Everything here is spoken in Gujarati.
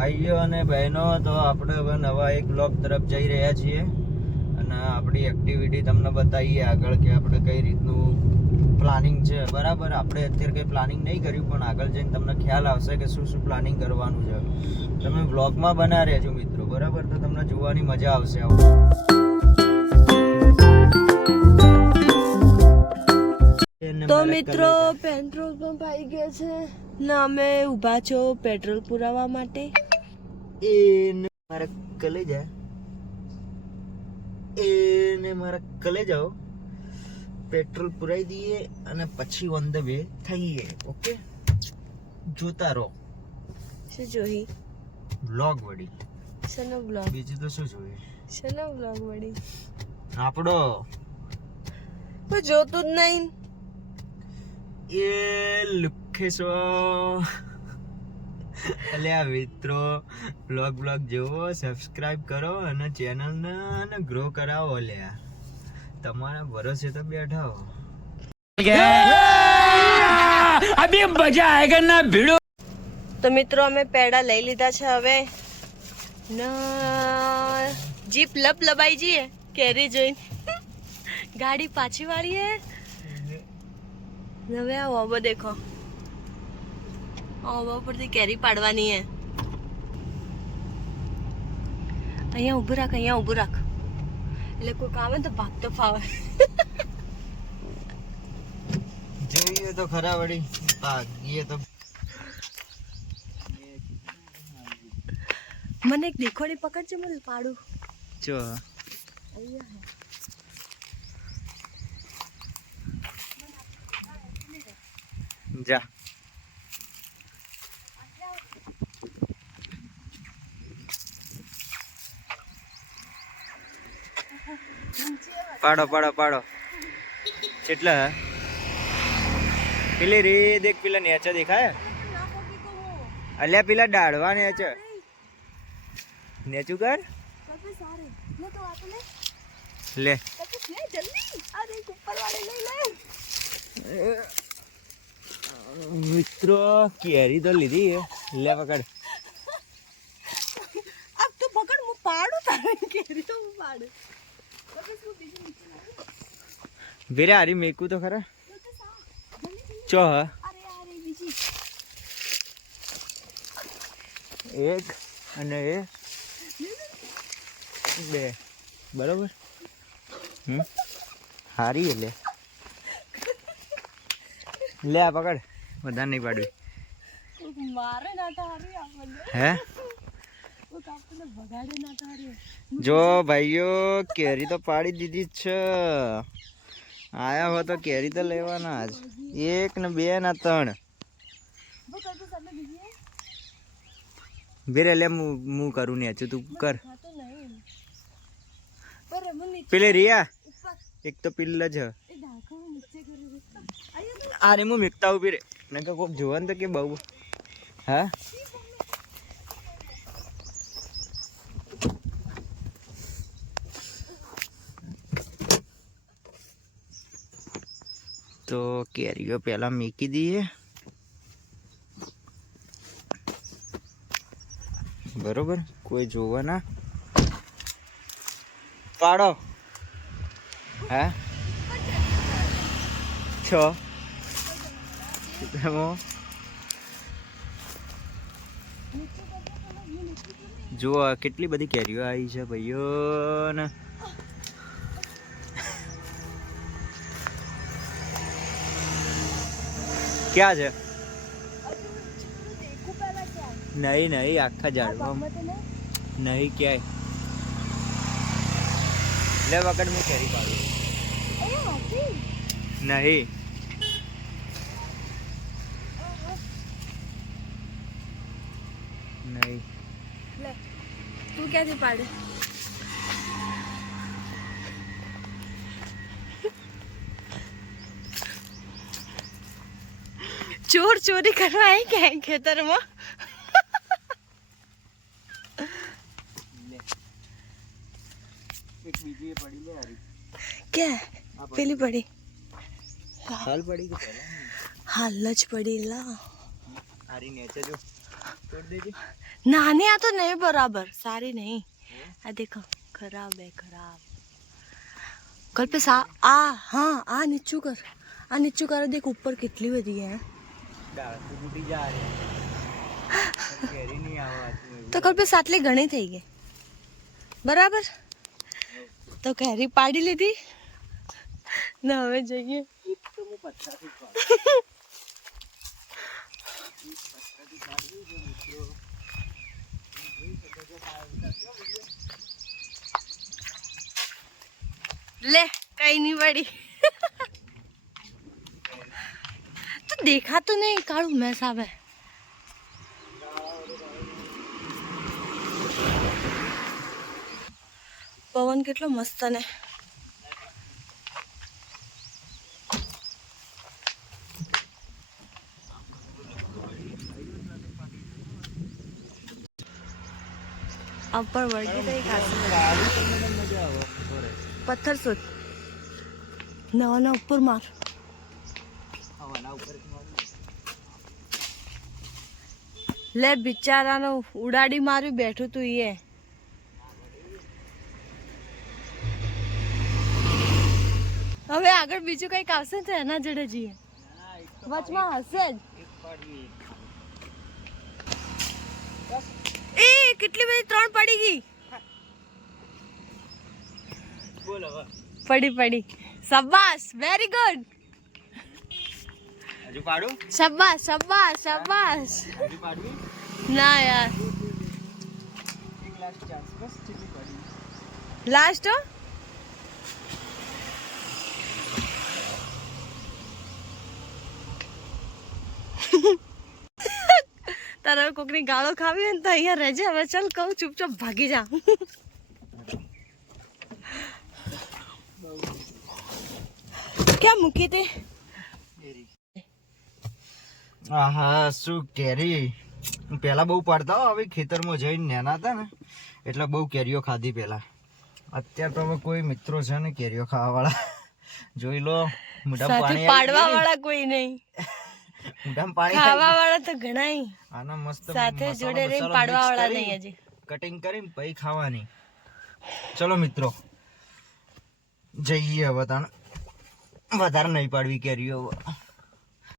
ભાઈઓ અને બહેનો તો આપણે હવે નવા એક બ્લોક તરફ જઈ રહ્યા છીએ. અને આપણી એક્ટિવિટી તમને બતાવીએ આગળ કે આપણે કઈ રીતનું પ્લાનિંગ છે. બરાબર આપણે અત્યારે કંઈ પ્લાનિંગ નહીં કર્યું પણ આગળ જઈને તમને ખ્યાલ આવશે કે શું શું પ્લાનિંગ કરવાનું છે. તમે બ્લોગમાં બના રહેજો મિત્રો બરાબર? તો તમને જોવાની મજા આવશે તો મિત્રો પેટ્રોલ પંપ આવી ગયા છે. ને અમે ઊભા છો પેટ્રોલ પુરાવા માટે. એને મારા કલેજા એને મારા કલેજાઓ પેટ્રોલ પુરાઈ દઈએ અને પછી ઓન ધ વે થઈએ ઓકે જોતા રહો શું જોઈ વ્લોગ વળી શેનો બ્લોગ બીજું તો શું જોઈએ શેનો બ્લોગ વળી આપણો હું જોતું જ નહીં એ લુખેશો અલ્યા મિત્રો બ્લોગ બ્લોગ જુઓ સબસ્ક્રાઇબ કરો અને ચેનલને અને ગ્રો કરાવો અલ્યા તમારા ભરોસે તો બેઠા હો. તો મિત્રો અમે પેડા લઈ લીધા છે હવે. ન જીપ લપ લબાઈ જઈએ કેરી જોઈને. ગાડી પાછી વાળીએ. ને હવે આ ઓબો દેખો. ઓબો પરથી કેરી પાડવાની હે. અહીંયા ઊભું રાખ અહીંયા ઊભું રાખ. એટલે કોઈ કામ તો ભાગ તો ફાવે. જોઈએ તો ખરા વળી ભાગીએ તો. મને એક દેખોડી પકડજે મને પાડું. જો. અહીંયા જા. પાડો પાડો પાડો. કેટલા? પેલી રે દેખ પેલા નેચા દેખાય? અલ્યા પેલા ડાળવા નેચ નેચું કર. લે. મિત્રો, કેરી તો લીધી. લે પકડ. વેરે હારી મેકું તો ખરા ચો હ એક અને એ બે બરોબર હમ હારી એટલે લે આ પકડ બધા નહીં પાડવી મારે ના તારી આપણને હે જો ભાઈઓ કેરી તો પાડી દીધી છે આયા હો તો કેરી તો લેવાના જ. એક ને બે ને ત્રણ. બેરે લે હું કરું ને તું કર. પેલે રિયા, એક તો પિલ્લ જ. અરે હું મેકતા ઊભી રે. મેં તો કોક જોવાનું તો કે બહુ. હા? તો કેરીઓ પહેલાં મૂકી દઈએ બરોબર કોઈ જોવાના પાડો હા છ જુઓ કેટલી બધી કેરીઓ આવી છે ભાઈઓ ને ક્યાં છે? નહીં નહીં આખા ઝાડમાં. નહીં? ક્યાંય. લે વખત હું કેરી પાડું. નહીં. નહીં. તું ક્યાંથી પાડે? ચોર ચોરી કરવા આવી ક્યાંય ખેતરમાં એક બીજી એ પડી લે હારી ક્યાં આ પડી. પેલી પડી હાલ પડી કે પહેલા હાલ જ પડી લા હારી નેચે જો તો નાની આ તો નહીં બરાબર સારી નહીં આ દેખો ખરાબ હે ખરાબ કલ્પેશ આ આ હા આ નીચું કર આ નીચું કર દેખ ઉપર કેટલી બધી હે તો કલ્પેશ આટલી ઘણી થઈ ગઈ બરાબર તો કેરી પાડી લીધી ને હવે જઈએ લે કઈ નહીં પડી તો દેખાતું નહીં કાળું મેસ આવે પવન કેટલો મસ્ત ને ઉપર વળગી ગઈ ખાસી પથ્થર શોધ નવા ના ઉપર માર લે બિચારાનો ઉડાડી માર્યું બેઠું તું એ. હવે આગળ બીજું કંઈક આવશે ને એના જોડે જઈએ. વચમાં હશે જ. એ કેટલી બધી ત્રણ પડી ગઈ. બોલ પડી પડી. સબાસ વેરી ગુડ હજુ પાડું? શાબાશ શાબાશ શાબાશ. હજુ પાડવી ના યાર. લાસ્ટ હો? તારે કોકની ગાળો ખાવી હોય ને તો અહીંયા રહેજે. હવે ચાલ કહું ચૂપચાપ ભાગી જા. ક્યાં મૂકી તે? આહા શું કેરી? પેલા બહુ પાડતા હો, હવે ખેતરમાં જઈને નેના હતા ને એટલે બહુ કેરીઓ ખાધી પેલા અત્યારે તો હવે કોઈ મિત્રો છે ને કેરીઓ ખાવા વાળા જોઈ લો મોઢામાં પાણી પાડવા વાળા કોઈ નહીં. મોઢામાં પાણી ખાવા વાળા તો ઘણાય. આના મસ્ત સાથે જોડે રહીને પાડવા વાળા નહીં હજી. કટિંગ કરીને પછી ખાવાની. ચલો મિત્રો જઈએ હવે તાણ. વધારે નહીં પાડવી કેરીઓ